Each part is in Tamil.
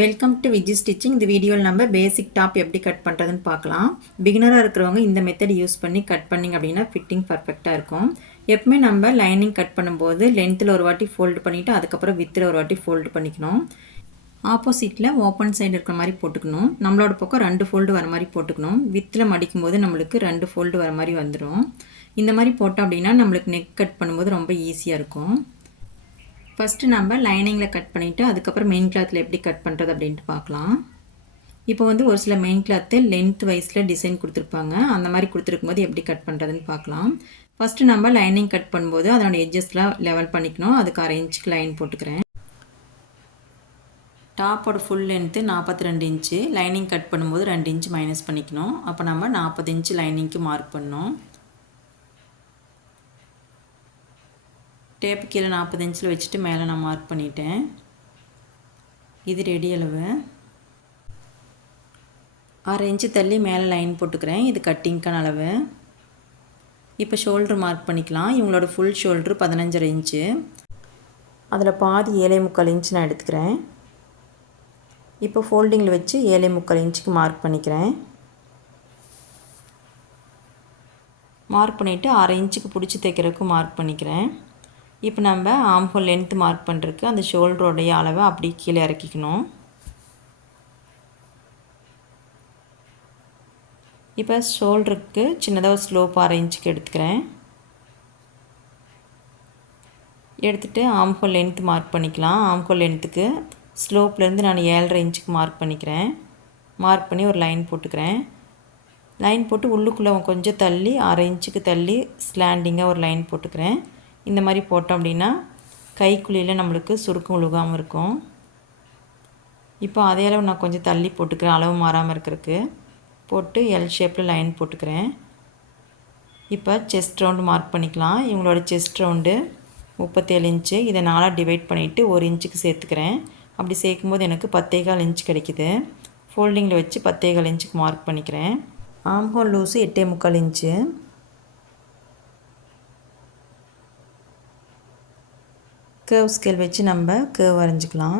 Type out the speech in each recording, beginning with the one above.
Welcome to Viji stitching. இந்த வீடியோவில் நம்ம பேசிக் டாப் எப்படி கட் பண்ணுறதுன்னு பார்க்கலாம். பிகினராக இருக்கிறவங்க இந்த மெத்தட் யூஸ் பண்ணி கட் பண்ணிங்க அப்படின்னா ஃபிட்டிங் பர்ஃபெக்டாக இருக்கும். எப்பவுமே நம்ம லைனிங் கட் பண்ணும்போது லென்த்தில் ஒரு வாட்டி ஃபோல்டு பண்ணிவிட்டு அதுக்கப்புறம் வித்தில் ஒரு வாட்டி ஃபோல்டு பண்ணிக்கணும். ஆப்போசிட்டில் ஓப்பன் சைடு இருக்கிற மாதிரி போட்டுக்கணும். நம்மளோட பக்கம் 2 ஃபோல்டு வர மாதிரி போட்டுக்கணும். வித்தில் மடிக்கும் போது நம்மளுக்கு 2 ஃபோல்டு வர மாதிரி வந்துடும். இந்த மாதிரி போட்டோம் அப்படின்னா நம்மளுக்கு நெக் கட் பண்ணும்போது ரொம்ப ஈஸியாக இருக்கும். ஃபஸ்ட்டு நம்ம லைனிங்கில் கட் பண்ணிவிட்டு அதுக்கப்புறம் மெயின் கிளாத்தில் எப்படி கட் பண்ணுறது அப்படின்ட்டு பார்க்கலாம். இப்போ வந்து ஒரு சில மெயின் கிளாத்து லென்த் வைஸில் டிசைன் கொடுத்துருப்பாங்க. அந்த மாதிரி கொடுத்துருக்கும் போது எப்படி கட் பண்ணுறதுன்னு பார்க்கலாம். ஃபஸ்ட்டு நம்ம லைனிங் கட் பண்ணும்போது அதனோட எட்ஜஸ்லாம் லெவல் பண்ணிக்கணும். அதுக்கு 1/2 இன்ச்சுக்கு லைன் போட்டுக்கிறேன். டாப்போட full length 42 inch. Lining cut பண்ணும்போது 2 இன்ச்சு மைனஸ் பண்ணிக்கணும். அப்போ நம்ம 40 இன்ச்சு லைனிங்க்கு மார்க் பண்ணணும். டேப்பு கீழே 40 இன்ச்சில் வச்சுட்டு மேலே நான் மார்க் பண்ணிட்டேன். இது ரெடி அளவு. 1/2 இன்ச்சு தள்ளி மேலே லைன் போட்டுக்கிறேன். இது கட்டிங்க்கான அளவு. இப்போ ஷோல்ட்ரு மார்க் பண்ணிக்கலாம். இவங்களோட ஃபுல் ஷோல்ட்ரு 15.5 இன்ச்சு. அதில் பாதி 7.25 இன்ச்சு நான் எடுத்துக்கிறேன். இப்போ ஃபோல்டிங்கில் வச்சு 7.25 இன்ச்சுக்கு மார்க் பண்ணிக்கிறேன். மார்க் பண்ணிவிட்டு 1/2 இன்ச்சுக்கு பிடிச்சி தைக்கிறதுக்கு மார்க் பண்ணிக்கிறேன். இப்போ நம்ம ஆம்ஹோல் லென்த்து மார்க் பண்ணுறதுக்கு அந்த ஷோல்டருடைய அளவை அப்படி கீழே இறக்கிக்கணும். இப்போ ஷோல்டருக்கு சின்னதாக ஸ்லோப் 1/2 இன்ச்சுக்கு எடுத்துக்கிறேன். எடுத்துகிட்டு ஆம்ஹோல் லென்த்து மார்க் பண்ணிக்கலாம். ஆம்ஹோல் லென்த்துக்கு ஸ்லோப்லேருந்து நான் 7.5 இன்ச்சுக்கு மார்க் பண்ணிக்கிறேன். மார்க் பண்ணி ஒரு லைன் போட்டுக்கிறேன். லைன் போட்டு உள்ளுக்குள்ளே கொஞ்சம் தள்ளி 1/2 இன்ச்சுக்கு தள்ளி ஸ்லாண்டிங்காக ஒரு லைன் போட்டுக்கிறேன். இந்த மாதிரி போட்டோம் அப்படின்னா கைக்குழியில் நம்மளுக்கு சுருக்கம் உழுகாமல் இருக்கும். இப்போ அதே அளவு நான் கொஞ்சம் தள்ளி போட்டுக்கிறேன், அளவு மாறாமல் இருக்கிறதுக்கு. போட்டு எல் ஷேப்பில் லைன் போட்டுக்கிறேன். இப்போ செஸ்ட் ரவுண்டு மார்க் பண்ணிக்கலாம். இவங்களோட செஸ்ட் ரவுண்டு 37 இன்ச்சு. இதை 4ஆக டிவைட் பண்ணிவிட்டு 1 இன்ச்சுக்கு சேர்த்துக்கிறேன். அப்படி சேர்க்கும்போது எனக்கு 10.25 இன்ச்சு கிடைக்குது. ஃபோல்டிங்கில் வச்சு 10.25 இன்ச்சுக்கு மார்க் பண்ணிக்கிறேன். Armhole loose 8.25 inch. Curve scale வச்சு நம்ம கேர்வ் வரைஞ்சிக்கலாம்.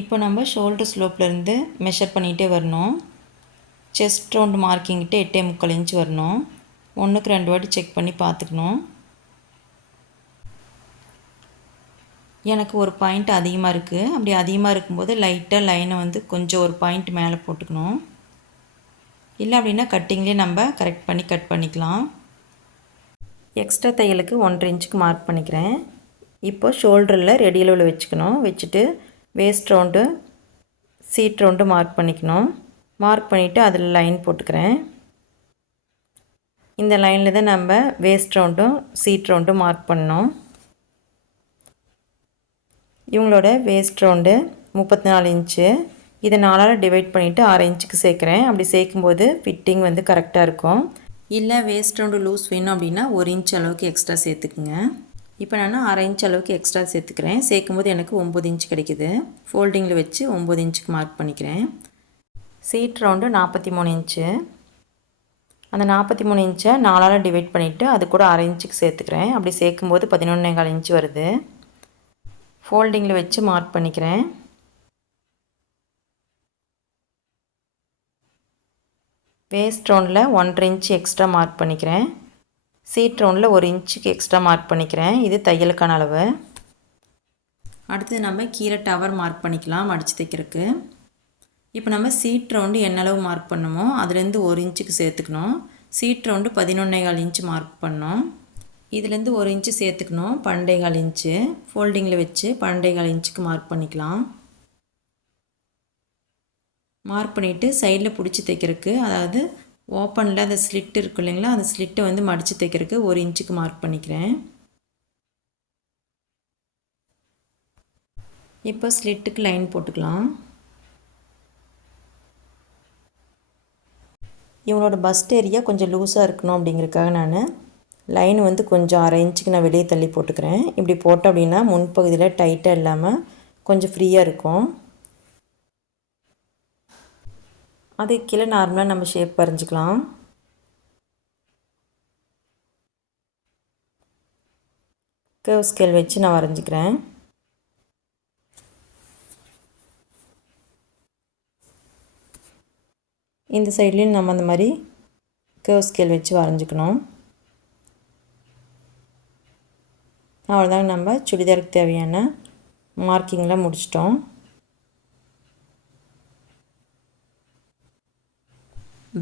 இப்போ நம்ம ஷோல்டர் ஸ்லோப்லேருந்து மெஷர் பண்ணிகிட்டே வரணும். செஸ்ட் ரவுண்டு மார்க்கிங்கிட்டு 8.25 இன்ச்சு வரணும். 1க்கு 2 வாட்டி செக் பண்ணி பார்த்துக்கணும். எனக்கு ஒரு பாயிண்ட் அதிகமாக இருக்குது. அப்படி அதிகமாக இருக்கும்போது லைட்டாக லைனை வந்து கொஞ்சம் ஒரு பாயிண்ட் மேலே போட்டுக்கணும். இல்லை அப்படின்னா கட்டிங்லேயே நம்ம கரெக்ட் பண்ணி கட் பண்ணிக்கலாம். எக்ஸ்ட்ரா தையலுக்கு 1.5 இன்ச்சுக்கு மார்க் பண்ணிக்கிறேன். இப்போ ஷோல்டரில் ரெடி அளவில் வச்சுக்கணும். வச்சுட்டு waist round seat round mark பண்ணிக்கணும். மார்க் பண்ணிவிட்டு அதில் லைன் போட்டுக்கிறேன். இந்த லைனில் தான் நம்ம வேஸ்ட் ரவுண்டும் சீட் ரவுண்டும் மார்க் பண்ணோம். இவங்களோட வேஸ்ட் ரவுண்டு 34 இன்ச்சு. இதை 4ஆல் டிவைட் பண்ணிவிட்டு 1/2 இன்ச்சுக்கு சேர்க்குறேன். அப்படி சேர்க்கும்போது ஃபிட்டிங் வந்து கரெக்டாக இருக்கும். இல்லை வேஸ்ட் ரவுண்டு லூஸ் வேணும் அப்படின்னா 1 இன்ச் அளவுக்கு எக்ஸ்ட்ரா சேர்த்துக்குங்க. இப்போ நான் 1/2 இன்ச் அளவுக்கு எக்ஸ்ட்ரா சேர்த்துக்கிறேன். சேர்க்கும்போது எனக்கு 9 இன்ச் கிடைக்குது. ஃபோல்டிங்கில் வச்சு 9 இன்ச்சுக்கு மார்க் பண்ணிக்கிறேன். Seat round 43 inch. அந்த 43 இன்ச்சை 4ஆல் டிவைட் பண்ணிவிட்டு அது கூட 1/2 இன்ச்சுக்கு சேர்த்துக்கிறேன். அப்படி சேர்க்கும்போது 11.25 இன்ச்சு வருது. ஃபோல்டிங்கில் வச்சு மார்க் பண்ணிக்கிறேன். வேஸ்ட் ரவுண்டில் 1.5 இன்ச்சு எக்ஸ்ட்ரா மார்க் பண்ணிக்கிறேன். சீட் ரவுண்டில் 1 இன்ச்சுக்கு எக்ஸ்ட்ரா மார்க் பண்ணிக்கிறேன். இது தையலுக்கான அளவு. அடுத்தது நம்ம கீழே டவர் மார்க் பண்ணிக்கலாம் மடித்து தைக்கிறதுக்கு. இப்போ நம்ம சீட் ரவுண்டு என்ன அளவு மார்க் பண்ணணுமோ அதுலேருந்து 1 இன்ச்சுக்கு சேர்த்துக்கணும். சீட் ரவுண்டு 11.25 இன்ச்சு மார்க் பண்ணோம். இதுலேருந்து 1 இன்ச்சு சேர்த்துக்கணும். 12.25 இன்ச்சு. ஃபோல்டிங்கில் வச்சு 12.25 இன்ச்சுக்கு மார்க் பண்ணிக்கலாம். மார்க் பண்ணிவிட்டு சைடில் பிடிச்சி தைக்கிறதுக்கு, அதாவது ஓப்பனில் அந்த ஸ்லிட் இருக்கு இல்லைங்களா, அந்த ஸ்லிட்டை வந்து மடித்து தைக்கிறதுக்கு 1 இன்ச்சுக்கு மார்க் பண்ணிக்கிறேன். இப்போ ஸ்லிட்டுக்கு லைன் போட்டுக்கலாம். இவங்களோட பஸ்ட் ஏரியா கொஞ்சம் லூஸாக இருக்கணும் அப்படிங்கிறதுக்காக நான் லைன் வந்து கொஞ்சம் 1/2 இன்ச்சுக்கு நான் வெளியே தள்ளி போட்டுக்கிறேன். இப்படி போட்டோம் அப்படின்னா முன்பகுதியில் டைட்டாக இல்லாமல் கொஞ்சம் ஃப்ரீயாக இருக்கும். அதுக்கு கீழே நார்மலாக நம்ம ஷேப் வரைஞ்சிக்கலாம். கர்வ் ஸ்கேல் வச்சு நான் வரைஞ்சிக்கிறேன். இந்த சைட்லேயும் நம்ம அந்த மாதிரி கர்வ் ஸ்கேல் வச்சு வரைஞ்சிக்கணும். அவ்வளோதாங்க, நம்ம சுடிதாருக்கு தேவையான மார்க்கிங்லாம் முடிச்சிட்டோம்.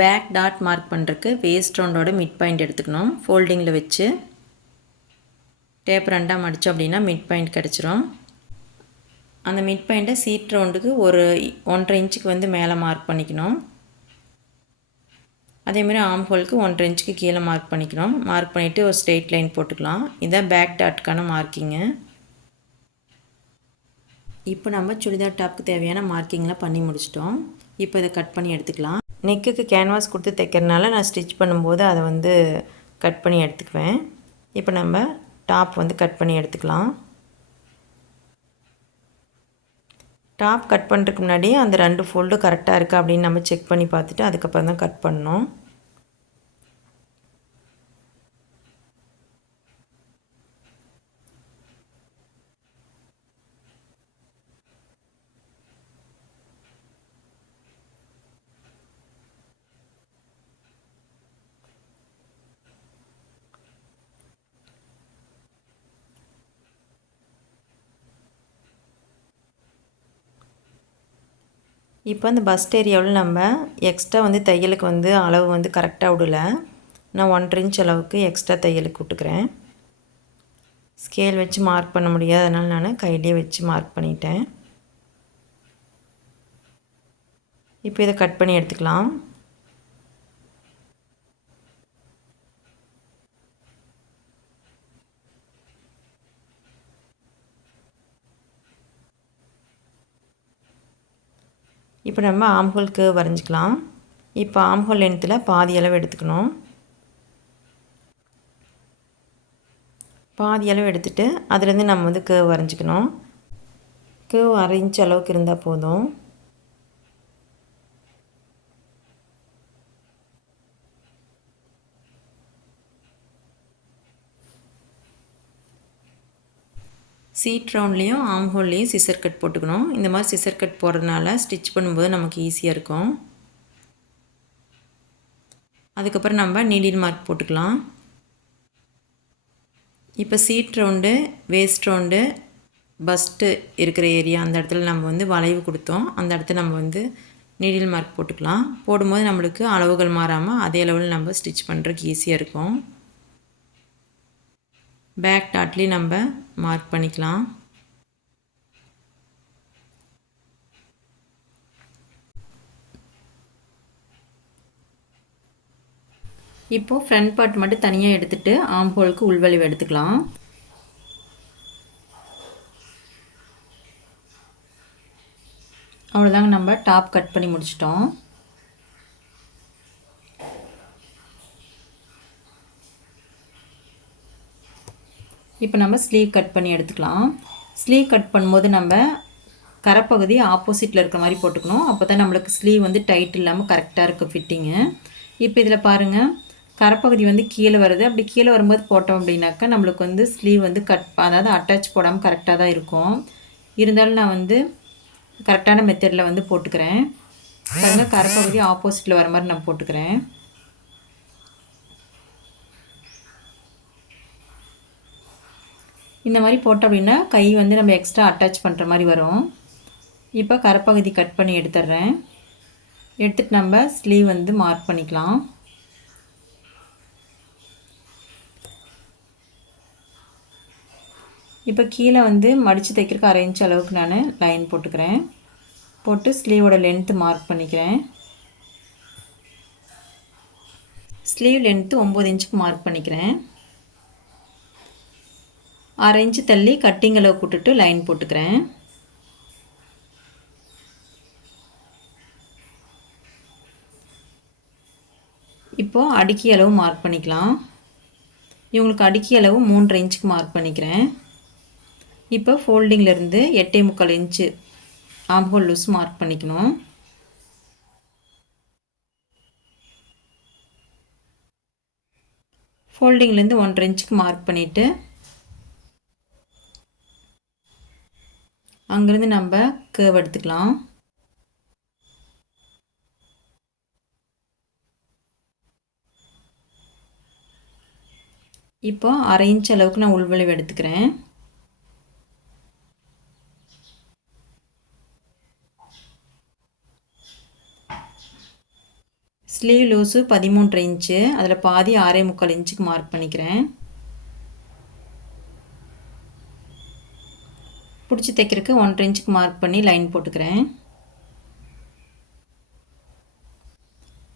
பேக் டாட் மார்க் பண்ணுறதுக்கு வேஸ்ட் ரவுண்டோட மிட் பாயிண்ட் எடுத்துக்கணும். ஃபோல்டிங்கில் வச்சு டேப் ரெண்டாக மடித்தோம் அப்படின்னா மிட் பாயிண்ட் கிடச்சிரும். அந்த மிட் பாயிண்ட்டை சீட் ரவுண்டுக்கு ஒரு 1.5 இன்ச்சுக்கு வந்து மேலே மார்க் பண்ணிக்கணும். அதேமாதிரி ஆம் ஹோலுக்கு 1.5 இன்ச்சுக்கு கீழே மார்க் பண்ணிக்கணும். மார்க் பண்ணிவிட்டு ஒரு ஸ்ட்ரெயிட் லைன் போட்டுக்கலாம். இதான் பேக் டாட்கான மார்க்கிங்கு. இப்போ நம்ம சுடிதார் டாப்புக்கு தேவையான மார்க்கிங்லாம் பண்ணி முடிச்சிட்டோம். இப்போ இதை கட் பண்ணி எடுத்துக்கலாம். நெக்குக்கு கேன்வாஸ் கொடுத்து தைக்கிறதுனால நான் ஸ்டிச் பண்ணும்போது அதை வந்து கட் பண்ணி எடுத்துக்குவேன். இப்போ நம்ம டாப் வந்து கட் பண்ணி எடுத்துக்கலாம். டாப் கட் பண்ணுறதுக்கு முன்னாடி அந்த 2 ஃபோல்டும் கரெக்டாக இருக்கா அப்படின்னு நம்ம செக் பண்ணி பார்த்துட்டு அதுக்கப்புறம் தான் கட் பண்ணணும். இப்போ அந்த பஸ்ட் ஏரியாவில் நம்ம எக்ஸ்ட்ரா வந்து தையலுக்கு வந்து அளவு வந்து கரெக்டாக விடல. நான் 1.5 இன்ச் அளவுக்கு எக்ஸ்ட்ரா தையலுக்கு விட்டுக்கிறேன். ஸ்கேல் வச்சு மார்க் பண்ண முடியாது, அதனால் நான் கையிலே வச்சு மார்க் பண்ணிட்டேன். இப்போ இதை கட் பண்ணி எடுத்துக்கலாம். இப்போ நம்ம ஆம்ஹோலுக்கு வரைஞ்சிக்கலாம். இப்போ ஆம்ஹோல் லென்த்தில் பாதி அளவு எடுத்துக்கணும். பாதி அளவு எடுத்துகிட்டு அதுலேருந்து நம்ம வந்து கேர்வ் வரைஞ்சிக்கணும். கேர்வ் 1/2 இன்ச் அளவுக்கு இருந்தால் போதும். சீட் ரவுண்ட்லேயும் ஆம்ஹோல்லையும் சிசர் கட் போட்டுக்கணும். இந்த மாதிரி சிசர் கட் போடுறதுனால ஸ்டிச் பண்ணும்போது நமக்கு ஈஸியாக இருக்கும். அதுக்கப்புறம் நம்ம நீடில் மார்க் போட்டுக்கலாம். இப்போ seat round, waist round, bust இருக்கிற ஏரியா அந்த இடத்துல நம்ம வந்து வளைவு கொடுத்தோம். அந்த இடத்துல நம்ம வந்து நீடில் மார்க் போட்டுக்கலாம். போடும்போது நம்மளுக்கு அளவுகள் மாறாமல் அதே அளவில் நம்ம ஸ்டிச் பண்ணுறதுக்கு ஈஸியாக இருக்கும். பேக் டாட்லேயும் நம்ம மார்க் பண்ணிக்கலாம். இப்போது ஃப்ரண்ட் பார்ட் மட்டும் தனியாக எடுத்துகிட்டு ஆம் ஹோலுக்கு உள்வளைவு எடுத்துக்கலாம். அவ்வளோதாங்க, நம்ம டாப் கட் பண்ணி முடிச்சிட்டோம். இப்போ நம்ம ஸ்லீவ் கட் பண்ணி எடுத்துக்கலாம். ஸ்லீவ் கட் பண்ணும்போது நம்ம கரைப்பகுதி ஆப்போசிட்டில் இருக்கிற மாதிரி போட்டுக்கணும். அப்போ தான் நம்மளுக்கு ஸ்லீவ் வந்து டைட் இல்லாமல் கரெக்டாக இருக்கும் ஃபிட்டிங்கு. இப்போ இதில் பாருங்கள், கரைப்பகுதி வந்து கீழே வருது. அப்படி கீழே வரும்போது போட்டோம் அப்படின்னாக்கா நம்மளுக்கு வந்து ஸ்லீவ் வந்து அதாவது அட்டாச் போடாமல் கரெக்டாக தான் இருக்கும். இருந்தாலும் நான் வந்து கரெக்டான மெத்தடில் வந்து போட்டுக்கிறேன். பாருங்கள், கரைப்பகுதி ஆப்போசிட்டில் வர மாதிரி நான் போட்டுக்கிறேன். இந்த மாதிரி போட்டோம் அப்படின்னா கை வந்து நம்ம எக்ஸ்ட்ரா அட்டாச் பண்ணுற மாதிரி வரும். இப்போ கரைப்பகுதி கட் பண்ணி எடுத்துடுறேன். எடுத்துகிட்டு நம்ம ஸ்லீவ் வந்து மார்க் பண்ணிக்கலாம். இப்போ கீழே வந்து மடித்து தைக்கிறதுக்கு 1/2 இன்ச் அளவுக்கு நான் லைன் போட்டுக்கிறேன். போட்டு ஸ்லீவோட லென்த்து மார்க் பண்ணிக்கிறேன். ஸ்லீவ் லென்த்து 9 இன்ச்சுக்கு மார்க் பண்ணிக்கிறேன். 1/2 இன்ச்சு தள்ளி கட்டிங் அளவு போட்டுட்டு லைன் போட்டுக்கிறேன். இப்போது அடுக்கி அளவு மார்க் பண்ணிக்கலாம். இவங்களுக்கு அடுக்கி அளவு 3.5 இன்ச்சுக்கு மார்க் பண்ணிக்கிறேன். இப்போ ஃபோல்டிங்கிலேருந்து 8.75 இன்ச்சு ஆம்ஹோல் லூஸ் மார்க் பண்ணிக்கணும். ஃபோல்டிங்லேருந்து 1.5 இன்ச்சுக்கு மார்க் பண்ணிவிட்டு அங்கேருந்து நம்ம கேர்வ் எடுத்துக்கலாம். இப்போ 1/2 இன்ச் அளவுக்கு நான் உள்வளைவு எடுத்துக்கிறேன். ஸ்லீவ் லூஸு 13.5 இன்ச்சு, அதில் பாதி 6.25 இன்ச்சுக்கு மார்க் பண்ணிக்கிறேன். பிடிச்சி தைக்கிறதுக்கு 1.5 இன்ச்சுக்கு மார்க் பண்ணி லைன் போட்டுக்கிறேன்.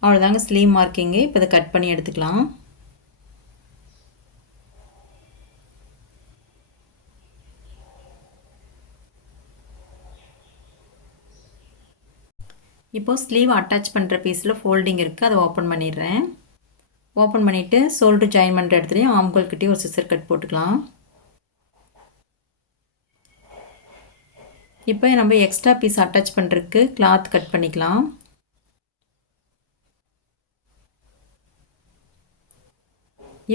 அவ்வளோதாங்க ஸ்லீவ் மார்க்கிங்கு. இப்போ இதை கட் பண்ணி எடுத்துக்கலாம். இப்போது ஸ்லீவ் அட்டாச் பண்ணுற பீஸில் ஃபோல்டிங் இருக்குது, அதை ஓப்பன் பண்ணிடுறேன். ஓப்பன் பண்ணிவிட்டு ஷோல்டர் ஜாயின் பண்ணுற இடத்துலையும் ஆம்கோல் கிட்டே ஒரு சிசர் கட் போட்டுக்கலாம். இப்போ நம்ம எக்ஸ்ட்ரா பீஸ் அட்டாச் பண்ணுறதுக்கு கிளாத் கட் பண்ணிக்கலாம்.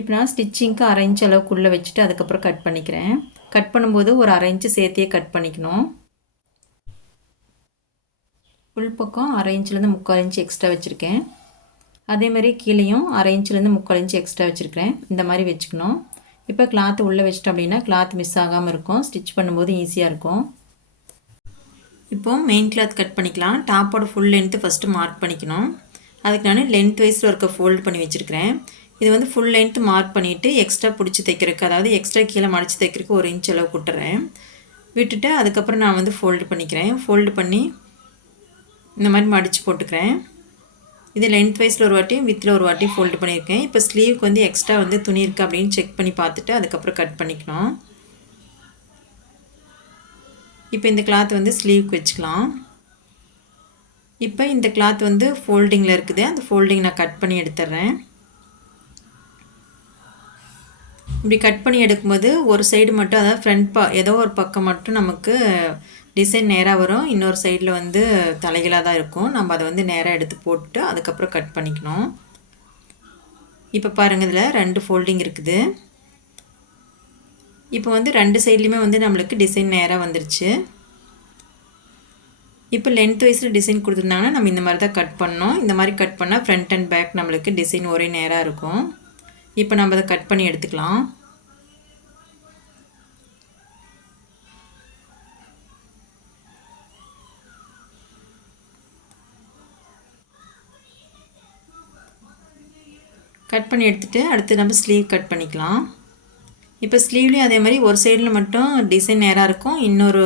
இப்போ நான் ஸ்டிச்சிங்க்கு 1/2 இன்ச் அளவுக்குள்ளே வச்சுட்டு அதுக்கப்புறம் கட் பண்ணிக்கிறேன். கட் பண்ணும்போது ஒரு 1/2 இன்ச்சு சேர்த்தியே கட் பண்ணிக்கணும். உள்பக்கம் 1/2 இன்ச்லேருந்து 3/4 இன்ச் எக்ஸ்ட்ரா வச்சுருக்கேன். அதேமாதிரி கீழேயும் 1/2 இன்ச்லேருந்து 3/4 இன்ச் எக்ஸ்ட்ரா வச்சுருக்கிறேன். இந்த மாதிரி வச்சுக்கணும். இப்போ கிளாத்து உள்ளே வச்சிட்டோம் அப்படின்னா கிளாத் மிஸ் ஆகாமல் இருக்கும், ஸ்டிச் பண்ணும்போது ஈஸியாக இருக்கும். இப்போது மெயின் கிளாத் கட் பண்ணிக்கலாம். டாப்போட ஃபுல் லென்த்து ஃபஸ்ட்டு மார்க் பண்ணிக்கணும். அதுக்கு நான் லென்த் வைஸில் இருக்க ஃபோல்டு பண்ணி வச்சுருக்கிறேன். இது வந்து ஃபுல் லென்த்து மார்க் பண்ணிவிட்டு எக்ஸ்ட்ரா பிடிச்சி தைக்கிறதுக்கு, அதாவது எக்ஸ்ட்ரா கீழே மடித்து தைக்கிறதுக்கு 1 இன்ச் அளவு விட்டுறேன். விட்டுட்டு அதுக்கப்புறம் நான் வந்து ஃபோல்டு பண்ணிக்கிறேன். ஃபோல்டு பண்ணி இந்த மாதிரி மடித்து போட்டுக்கிறேன். இது லென்த் வைஸில் ஒரு வாட்டி வித்தில் ஒரு வாட்டி ஃபோல்டு பண்ணியிருக்கேன். இப்போ ஸ்லீவுக்கு வந்து எக்ஸ்ட்ரா வந்து துணி இருக்குது அப்படின்னு செக் பண்ணி பார்த்துட்டு அதுக்கப்புறம் கட் பண்ணிக்கணும். இப்போ இந்த கிளாத் வந்து ஸ்லீவுக்கு வச்சுக்கலாம். இப்போ இந்த கிளாத் வந்து ஃபோல்டிங்கில் இருக்குது, அந்த ஃபோல்டிங் நான் கட் பண்ணி எடுத்துட்றேன். இப்படி கட் பண்ணி எடுக்கும்போது ஒரு சைடு மட்டும், அதாவது ஃப்ரண்ட் ஏதோ ஒரு பக்கம் மட்டும் நமக்கு டிசைன் நேராக வரும், இன்னொரு சைடில் வந்து தலைகளாக தான் இருக்கும். நம்ம அதை வந்து நேராக எடுத்து போட்டு அதுக்கப்புறம் கட் பண்ணிக்கணும். இப்போ பாருங்கள், இதில் 2 ஃபோல்டிங் இருக்குது. இப்போ வந்து 2 சைட்லேயுமே வந்து நம்மளுக்கு டிசைன் நேராக வந்துருச்சு. இப்போ லென்த் வைஸில் டிசைன் கொடுத்துருந்தாங்கன்னா நம்ம இந்த மாதிரி தான் கட் பண்ணோம். இந்த மாதிரி கட் பண்ணால் ஃப்ரண்ட் அண்ட் பேக் நம்மளுக்கு டிசைன் ஒரே நேராக இருக்கும். இப்போ நம்ம அதை கட் பண்ணி எடுத்துக்கலாம். கட் பண்ணி எடுத்துகிட்டு அடுத்து நம்ம ஸ்லீவ் கட் பண்ணிக்கலாம். இப்போ ஸ்லீவ்லேயும் அதே மாதிரி ஒரு சைடில் மட்டும் டிசைன் நேராக இருக்கும், இன்னொரு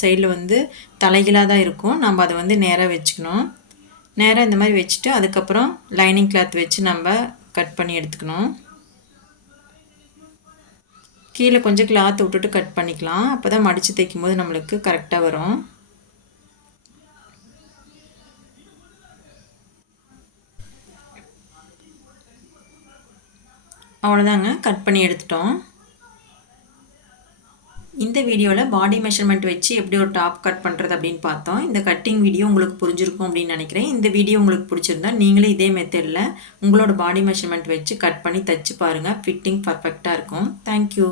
சைடில் வந்து தலைகளாக தான் இருக்கும். நம்ம அதை வந்து நேராக வச்சுக்கணும். நேராக இந்த மாதிரி வச்சுட்டு அதுக்கப்புறம் லைனிங் கிளாத் வச்சு நம்ம கட் பண்ணி எடுத்துக்கணும். கீழே கொஞ்சம் கிளாத் விட்டுட்டு கட் பண்ணிக்கலாம். அப்போ தான் மடித்து தைக்கும் போது நம்மளுக்கு கரெக்டாக வரும். அவ்வளோதாங்க, கட் பண்ணி எடுத்துட்டோம். இந்த வீடியோவில் பாடி மெஷர்மெண்ட் வச்சு எப்படி ஒரு டாப் கட் பண்ணுறது அப்படின்னு பார்த்தோம். இந்த கட்டிங் வீடியோ உங்களுக்கு புரிஞ்சிருக்கும் அப்படின்னு நினைக்கிறேன். இந்த வீடியோ உங்களுக்கு பிடிச்சிருந்தா நீங்களே இதே மெத்தடில் உங்களோட பாடி மெஷர்மெண்ட் வச்சு கட் பண்ணி தைச்சு பாருங்கள். ஃபிட்டிங் பர்ஃபெக்டாக இருக்கும். தேங்க்யூ.